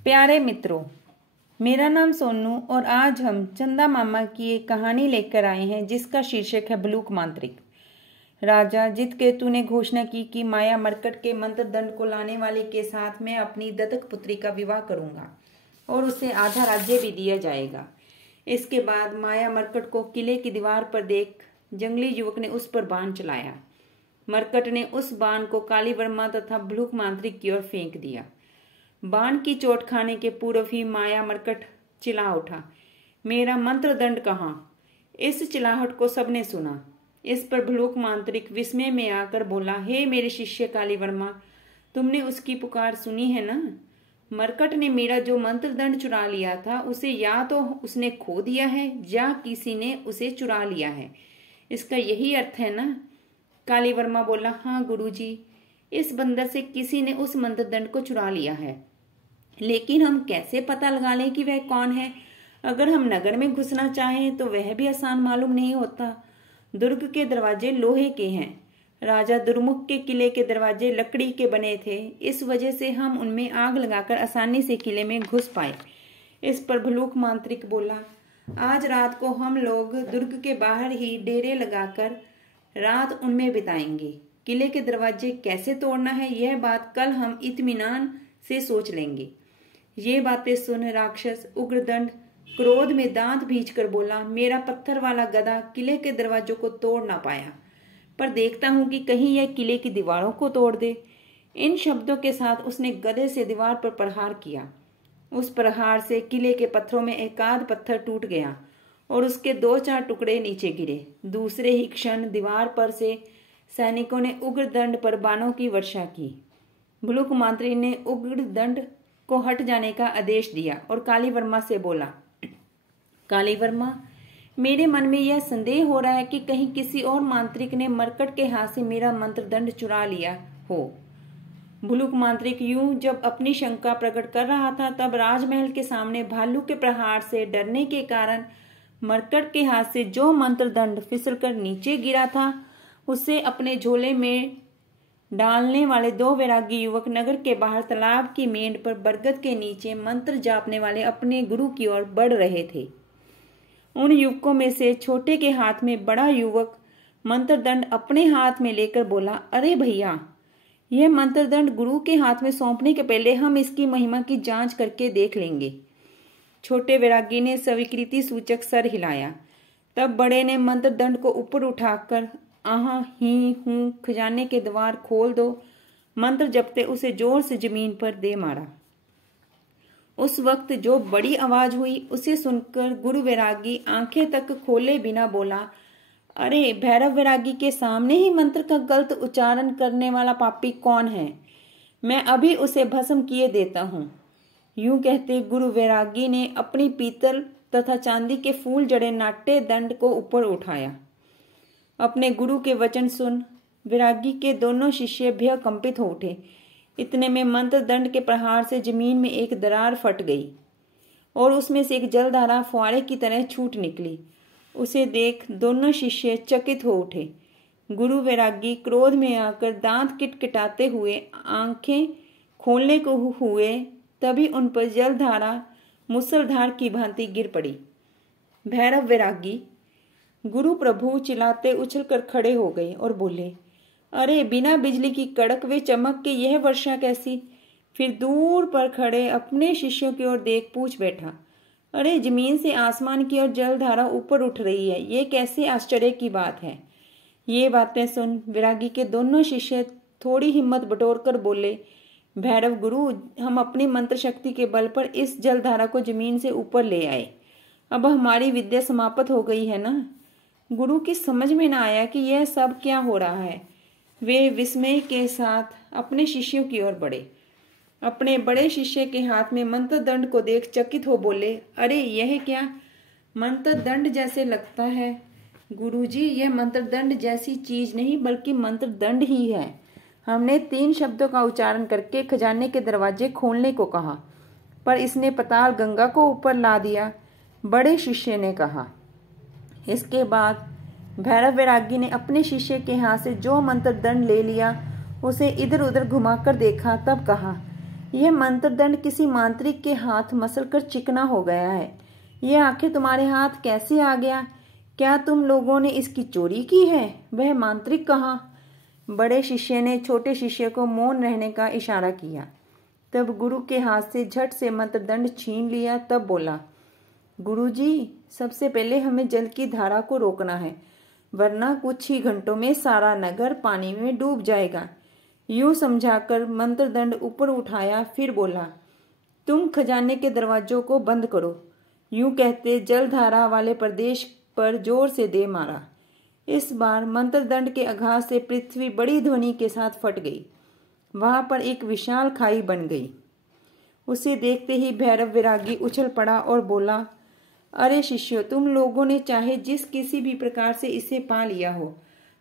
प्यारे मित्रों, मेरा नाम सोनू और आज हम चंदा मामा की एक कहानी लेकर आए हैं जिसका शीर्षक है भलूक मांत्रिक। राजा चित्रकेतु ने घोषणा की कि माया मरकट के मंत्र दंड को लाने वाले के साथ मैं अपनी दत्तक पुत्री का विवाह करूंगा और उसे आधा राज्य भी दिया जाएगा। इसके बाद माया मरकट को किले की दीवार पर देख जंगली युवक ने उस पर बाण चलाया। मरकट ने उस बाण को काली वर्मा तथा भलूक मांत्रिक की ओर फेंक दिया। बाण की चोट खाने के पूर्व ही माया मरकट चिल्ला उठा, मेरा मंत्र दंड कहाँ? इस चिल्लाहट को सबने सुना। इस पर भलूक मांत्रिक विस्मय में आकर बोला, हे मेरे शिष्य काली वर्मा, तुमने उसकी पुकार सुनी है ना? मरकट ने मेरा जो मंत्र दंड चुरा लिया था उसे या तो उसने खो दिया है या किसी ने उसे चुरा लिया है। इसका यही अर्थ है ना? काली वर्मा बोला, हाँ गुरुजी, इस बंदर से किसी ने उस मंत्र दंड को चुरा लिया है, लेकिन हम कैसे पता लगा लें कि वह कौन है? अगर हम नगर में घुसना चाहें तो वह भी आसान मालूम नहीं होता। दुर्ग के दरवाजे लोहे के हैं। राजा दुर्मुख के किले के दरवाजे लकड़ी के बने थे, इस वजह से हम उनमें आग लगाकर आसानी से किले में घुस पाए। इस पर भलूक मांत्रिक बोला, आज रात को हम लोग दुर्ग के बाहर ही डेरे लगाकर रात उनमें बिताएंगे। किले के दरवाजे कैसे तोड़ना है यह बात कल हम इत्मीनान से सोच लेंगे। ये बातें सुन राक्षस उग्रदंड क्रोध में दांत भींचकर बोला, मेरा पत्थर वाला गधा किले के दरवाजों को तोड़ ना पाया, पर देखता हूं कि कहीं यह किले की दीवारों को तोड़ दे। इन शब्दों के साथ उसने गधे से दीवार पर प्रहार किया। उस प्रहार से किले के पत्थरों में एकाध पत्थर टूट गया और उसके 2-4 टुकड़े नीचे गिरे। दूसरे ही क्षण दीवार पर से सैनिकों ने उग्रदंड पर बाणों की वर्षा की। भलूक मांत्रिक ने उग्रदंड को हट जाने का आदेश दिया और काली वर्मा से बोला, काली वर्मा, मेरे मन में यह संदेह हो रहा है कि कहीं किसी और मांत्रिक ने मरकट के हाथ से मेरा मंत्र दंड चुरा लिया हो। भलूक मांत्रिक यूं जब अपनी शंका प्रकट कर रहा था तब राजमहल के सामने भालू के प्रहार से डरने के कारण मरकट के हाथ से जो मंत्र दंड फिसलकर नीचे गिरा था उसे अपने झोले में डालने वाले 2 वैरागी युवक नगर के बाहर तालाब की मेंढ पर बरगद के नीचे मंत्र जापने वाले अपने गुरु की ओर बढ़ रहे थे। उन युवकों में से छोटे के हाथ में बड़ा युवक मंत्र दंड अपने हाथ में लेकर बोला, अरे भैया, यह मंत्र दंड गुरु के हाथ में सौंपने के पहले हम इसकी महिमा की जांच करके देख लेंगे। छोटे वैरागी ने स्वीकृति सूचक सर हिलाया। तब बड़े ने मंत्र दंड को ऊपर उठाकर आहा ही हूं खजाने के द्वार खोल दो मंत्र जपते उसे जोर से जमीन पर दे मारा। उस वक्त जो बड़ी आवाज हुई उसे सुनकर गुरु वैरागी आंखें तक खोले बिना बोला, अरे भैरव वैरागी के सामने ही मंत्र का गलत उच्चारण करने वाला पापी कौन है? मैं अभी उसे भस्म किए देता हूं। यूं कहते गुरु वैरागी ने अपनी पीतल तथा चांदी के फूल जड़े नाट्य दंड को ऊपर उठाया। अपने गुरु के वचन सुन वैरागी के दोनों शिष्य भयकंपित हो उठे। इतने में मंत्र दंड के प्रहार से जमीन में एक दरार फट गई और उसमें से एक जलधारा फुहारे की तरह छूट निकली। उसे देख दोनों शिष्य चकित हो उठे। गुरु वैरागी क्रोध में आकर दांत किटकिटाते हुए आंखें खोलने को हुए, तभी उन पर जलधारा मूसलधार की भांति गिर पड़ी। भैरव वैरागी गुरु प्रभु चिल्लाते उछलकर खड़े हो गए और बोले, अरे बिना बिजली की कड़क व चमक के यह वर्षा कैसी? फिर दूर पर खड़े अपने शिष्यों की ओर देख पूछ बैठा, अरे जमीन से आसमान की ओर जलधारा ऊपर उठ रही है, ये कैसे आश्चर्य की बात है? ये बातें सुन वैरागी के दोनों शिष्य थोड़ी हिम्मत बटोर कर बोले, भैरव गुरु, हम अपनी मंत्र शक्ति के बल पर इस जलधारा को जमीन से ऊपर ले आए। अब हमारी विद्या समाप्त हो गई है ना? गुरु की समझ में ना आया कि यह सब क्या हो रहा है। वे विस्मय के साथ अपने शिष्यों की ओर बढ़े। अपने बड़े शिष्य के हाथ में मंत्र दंड को देख चकित हो बोले, अरे यह क्या मंत्र दंड जैसे लगता है? गुरुजी, यह मंत्र दंड जैसी चीज नहीं बल्कि मंत्र दंड ही है। हमने 3 शब्दों का उच्चारण करके खजाने के दरवाजे खोलने को कहा, पर इसने पताल गंगा को ऊपर ला दिया, बड़े शिष्य ने कहा। इसके बाद भैरव वैरागी ने अपने शिष्य के हाथ से जो मंत्र दंड ले लिया उसे इधर उधर घुमाकर देखा, तब कहा, यह मंत्र दंड किसी मांत्रिक के हाथ मसलकर चिकना हो गया है। यह आखिर तुम्हारे हाथ कैसे आ गया? क्या तुम लोगों ने इसकी चोरी की है? वह मांत्रिक कहाँ? बड़े शिष्य ने छोटे शिष्य को मौन रहने का इशारा किया। तब गुरु के हाथ से झट से मंत्र दंड छीन लिया। तब बोला, गुरुजी, सबसे पहले हमें जल की धारा को रोकना है, वरना कुछ ही घंटों में सारा नगर पानी में डूब जाएगा। यूं समझाकर मंत्र दंड ऊपर उठाया, फिर बोला, तुम खजाने के दरवाजों को बंद करो। यूं कहते जलधारा वाले प्रदेश पर जोर से दे मारा। इस बार मंत्र दंड के आघात से पृथ्वी बड़ी ध्वनि के साथ फट गई। वहां पर एक विशाल खाई बन गई। उसे देखते ही भैरव विरागी उछल पड़ा और बोला, अरे शिष्यों, तुम लोगों ने चाहे जिस किसी भी प्रकार से इसे पा लिया हो,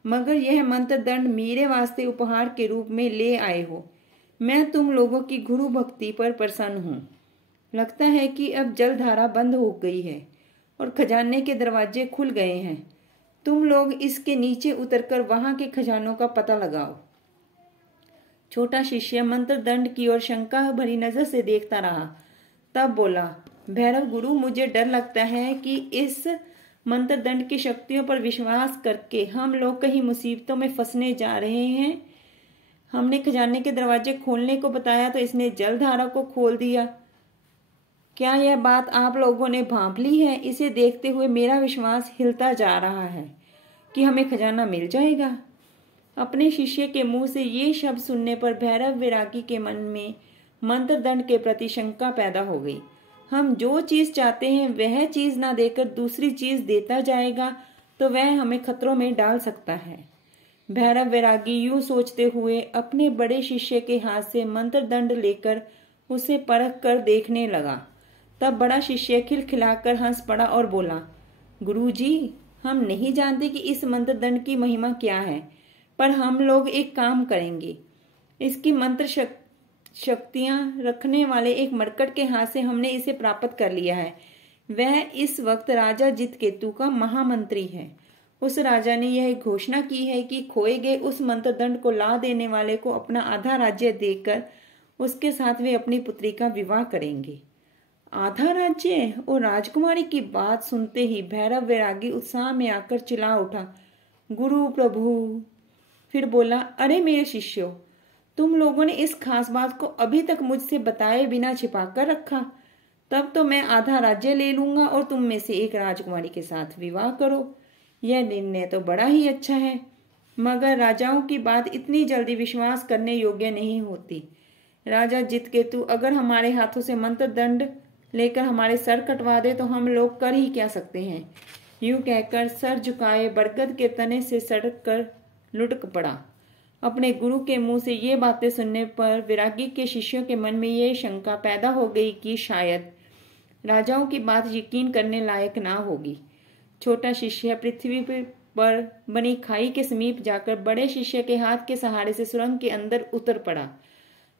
मगर यह मंत्र दंड मेरे वास्ते उपहार के रूप में ले आए हो। मैं तुम लोगों की गुरु भक्ति पर प्रसन्न हूँ। लगता है कि अब जलधारा बंद हो गई है और खजाने के दरवाजे खुल गए हैं। तुम लोग इसके नीचे उतरकर वहां के खजानों का पता लगाओ। छोटा शिष्य मंत्र दंड की ओर शंका भरी नजर से देखता रहा। तब बोला, भैरव गुरु, मुझे डर लगता है कि इस मंत्र दंड की शक्तियों पर विश्वास करके हम लोग कहीं मुसीबतों में फंसने जा रहे हैं। हमने खजाने के दरवाजे खोलने को बताया तो इसने जलधारा को खोल दिया। क्या यह बात आप लोगों ने भांप ली है? इसे देखते हुए मेरा विश्वास हिलता जा रहा है कि हमें खजाना मिल जाएगा। अपने शिष्य के मुंह से ये शब्द सुनने पर भैरव विरागी के मन में मंत्र दंड के प्रति शंका पैदा हो गई। हम जो चीज चाहते हैं वह चीज ना देकर दूसरी चीज देता जाएगा तो वह हमें खतरों में डाल सकता है। भैरव वैरागी यूं सोचते हुए अपने बड़े शिष्य के हाथ से मंत्र दंड लेकर उसे परख कर देखने लगा। तब बड़ा शिष्य खिलखिलाकर हंस पड़ा और बोला, गुरुजी, हम नहीं जानते कि इस मंत्र दंड की महिमा क्या है, पर हम लोग एक काम करेंगे। इसकी मंत्र शक्तियां रखने वाले एक मरकट के हाथ से हमने इसे प्राप्त कर लिया है। वह इस वक्त राजा जितकेतु का महामंत्री है। उस राजा ने यह घोषणा की है कि खोए गए उस मंत्र दंड को ला देने वाले को अपना आधा राज्य देकर उसके साथ वे अपनी पुत्री का विवाह करेंगे। आधा राज्य और राजकुमारी की बात सुनते ही भैरव वैरागी उत्साह में आकर चिल्ला उठा, गुरु प्रभु। फिर बोला, अरे मेरे शिष्यों, तुम लोगों ने इस खास बात को अभी तक मुझसे बताए बिना छिपा कर रखा। तब तो मैं आधा राज्य ले लूंगा और तुम में से एक राजकुमारी के साथ विवाह करो। यह निर्णय तो बड़ा ही अच्छा है, मगर राजाओं की बात इतनी जल्दी विश्वास करने योग्य नहीं होती। राजा जितकेतु अगर हमारे हाथों से मंत्र दंड लेकर हमारे सर कटवा दे तो हम लोग कर ही क्या सकते हैं। यूं कहकर सर झुकाए बरगद के तने से सड़क कर लुढ़क पड़ा। अपने गुरु के मुंह से ये बातें सुनने पर विरागी के शिष्यों के मन में ये शंका पैदा हो गई कि शायद राजाओं की बात यकीन करने लायक ना होगी। छोटा शिष्य पृथ्वी पर बनी खाई के समीप जाकर बड़े शिष्य के हाथ के सहारे से सुरंग के अंदर उतर पड़ा।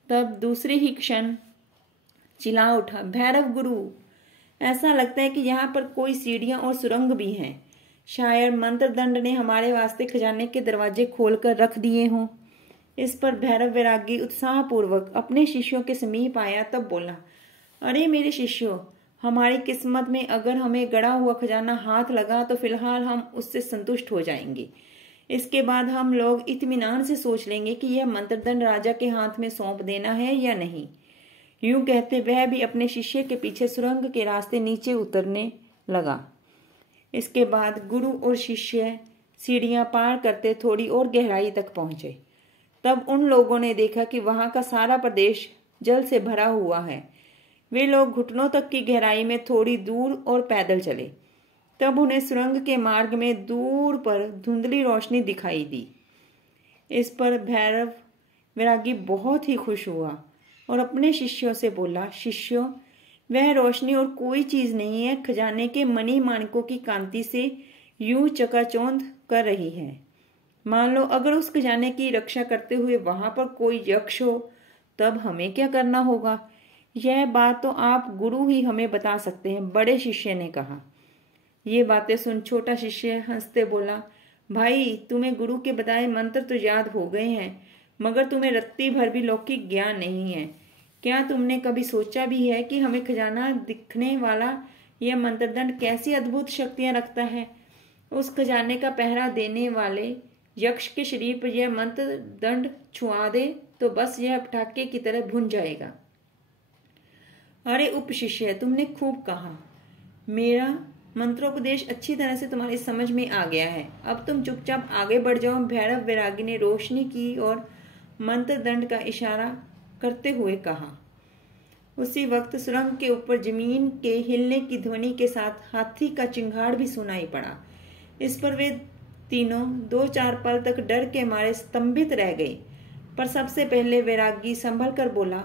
तब दूसरे ही क्षण चिल्ला उठा, भैरव गुरु, ऐसा लगता है कि यहाँ पर कोई सीढ़ियां और सुरंग भी हैं। शायद मंत्र दंड ने हमारे वास्ते खजाने के दरवाजे खोलकर रख दिए हों। इस पर भैरव वैरागी उत्साहपूर्वक अपने शिष्यों के समीप आया। तब बोला, अरे मेरे शिष्यों, हमारी किस्मत में अगर हमें गड़ा हुआ खजाना हाथ लगा तो फिलहाल हम उससे संतुष्ट हो जाएंगे। इसके बाद हम लोग इत्मीनान से सोच लेंगे कि यह मंत्र दंड राजा के हाथ में सौंप देना है या नहीं। यूं कहते वह भी अपने शिष्य के पीछे सुरंग के रास्ते नीचे उतरने लगा। इसके बाद गुरु और शिष्य सीढ़ियां पार करते थोड़ी और गहराई तक पहुंचे। तब उन लोगों ने देखा कि वहां का सारा प्रदेश जल से भरा हुआ है। वे लोग घुटनों तक की गहराई में थोड़ी दूर और पैदल चले। तब उन्हें सुरंग के मार्ग में दूर पर धुंधली रोशनी दिखाई दी। इस पर भैरव वैरागी बहुत ही खुश हुआ और अपने शिष्यों से बोला, शिष्यों, वह रोशनी और कोई चीज नहीं है, खजाने के मणि माणिकों की कांति से यूं चकाचौंध कर रही है। मान लो अगर उस खजाने की रक्षा करते हुए वहां पर कोई यक्ष हो, तब हमें क्या करना होगा? यह बात तो आप गुरु ही हमें बता सकते हैं, बड़े शिष्य ने कहा। ये बातें सुन छोटा शिष्य हंसते बोला, भाई, तुम्हें गुरु के बताए मंत्र तो याद हो गए हैं, मगर तुम्हें रत्ती भर भी लौकिक ज्ञान नहीं है। क्या तुमने कभी सोचा भी है कि हमें खजाना दिखने वाला यह मंत्रदंड कैसी अद्भुत शक्तियां रखता है? उस खजाने का पहरा देने वाले यक्ष के शरीर पर यह मंत्र दंड छुआ दे तो बस यह पटाखे की तरह भुन जाएगा। अरे उपशिष्य, तुमने खूब कहा। मेरा मंत्रोपदेश अच्छी तरह से तुम्हारी समझ में आ गया है। अब तुम चुपचाप आगे बढ़ जाओ। भैरव वैरागी ने रोशनी की और मंत्र दंड का इशारा करते हुए कहा। उसी वक्त सुरंग के ऊपर जमीन के हिलने की ध्वनि के साथ हाथी का चिंगाड़ भी सुनाई पड़ा। इस पर वे तीनों 2-4 पल तक डर के मारे स्तंभित रह गए। पर सबसे पहले वैरागी संभल कर बोला,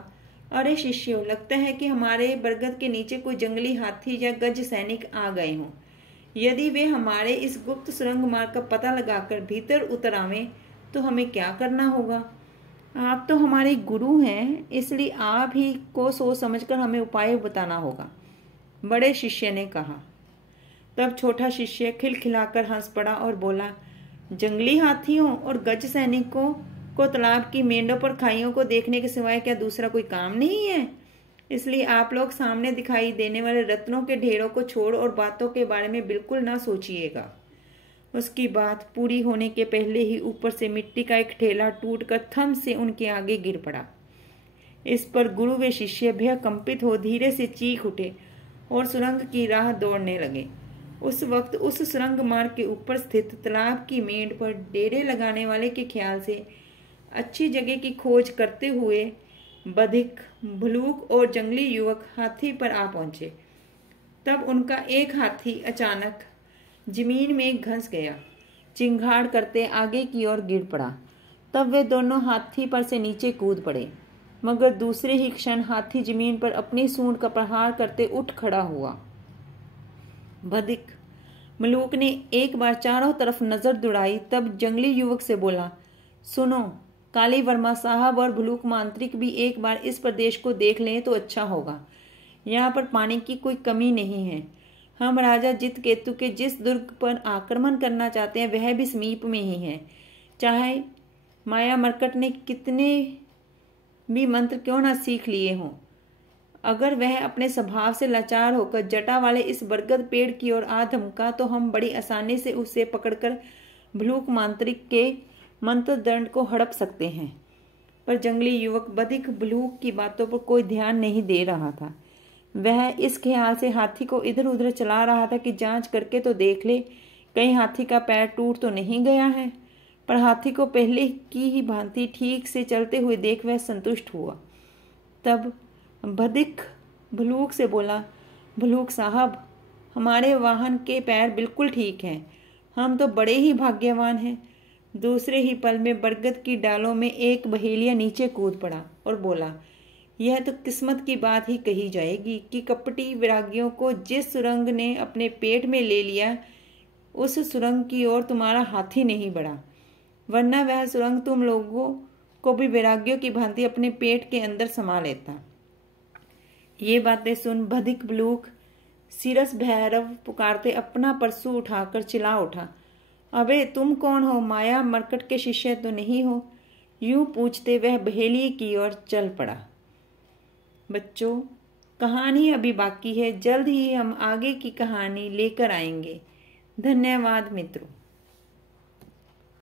अरे शिष्यों, लगता है कि हमारे बरगद के नीचे कोई जंगली हाथी या गज सैनिक आ गए हों। यदि वे हमारे इस गुप्त सुरंग मार्ग का पता लगाकर भीतर उतर आवें तो हमें क्या करना होगा? आप तो हमारे गुरु हैं, इसलिए आप ही को सोच समझकर हमें उपाय बताना होगा, बड़े शिष्य ने कहा। तब छोटा शिष्य खिलखिलाकर हंस पड़ा और बोला, जंगली हाथियों और गज सैनिकों को तालाब की मेंढों पर खाइयों को देखने के सिवाय क्या दूसरा कोई काम नहीं है? इसलिए आप लोग सामने दिखाई देने वाले रत्नों के ढेरों को छोड़ और बातों के बारे में बिल्कुल ना सोचिएगा। उसकी बात पूरी होने के पहले ही ऊपर से मिट्टी का एक ठेला टूटकर थम से उनके आगे गिर पड़ा। इस पर गुरु व शिष्य भय कंपित हो धीरे से चीख उठे और सुरंग की राह दौड़ने लगे। उस वक्त उस सुरंग मार्ग के ऊपर स्थित तालाब की मेंढ पर डेरे लगाने वाले के ख्याल से अच्छी जगह की खोज करते हुए बधिक, भलूक और जंगली युवक हाथी पर आ पहुंचे। तब उनका एक हाथी अचानक जमीन में घंस गया, चिंगाड़ करते आगे की ओर गिर पड़ा। तब वे दोनों हाथी पर से नीचे कूद पड़े, मगर दूसरे ही क्षण हाथी जमीन पर अपनी सूंड का प्रहार करते उठ खड़ा हुआ। बधिक मलूक ने एक बार चारों तरफ नजर दौड़ाई, तब जंगली युवक से बोला, सुनो, काली वर्मा साहब और भलूक मांत्रिक भी एक बार इस प्रदेश को देख लें तो अच्छा होगा। यहाँ पर पानी की कोई कमी नहीं है। हम राजा जित केतु के जिस दुर्ग पर आक्रमण करना चाहते हैं वह भी समीप में ही है। चाहे माया मरकट ने कितने भी मंत्र क्यों ना सीख लिए हों, अगर वह अपने स्वभाव से लाचार होकर जटा वाले इस बरगद पेड़ की ओर आ धमका तो हम बड़ी आसानी से उसे पकड़कर भलूक मांत्रिक के मंत्र दंड को हड़प सकते हैं। पर जंगली युवक बधिक भलूक की बातों पर कोई ध्यान नहीं दे रहा था। वह इस ख्याल से हाथी को इधर उधर चला रहा था कि जांच करके तो देख ले, कहीं हाथी का पैर टूट तो नहीं गया है। पर हाथी को पहले की ही भांति ठीक से चलते हुए देख वह संतुष्ट हुआ। तब बधिक भलूक से बोला, भलूक साहब, हमारे वाहन के पैर बिल्कुल ठीक हैं। हम तो बड़े ही भाग्यवान हैं। दूसरे ही पल में बरगद की डालों में एक बहेलिया नीचे कूद पड़ा और बोला, यह तो किस्मत की बात ही कही जाएगी कि कपटी वैरागियों को जिस सुरंग ने अपने पेट में ले लिया उस सुरंग की ओर तुम्हारा हाथी नहीं बढ़ा, वरना वह सुरंग तुम लोगों को भी वैरागियों की भांति अपने पेट के अंदर समा लेता। ये बातें सुन बधिक भलूक सिरस भैरव पुकारते अपना परसू उठाकर चिल्ला उठा, अबे तुम कौन हो? माया मरकट के शिष्य तो नहीं हो? यूं पूछते वह बहेलिए की ओर चल पड़ा। बच्चों, कहानी अभी बाकी है। जल्द ही हम आगे की कहानी लेकर आएंगे। धन्यवाद मित्रों।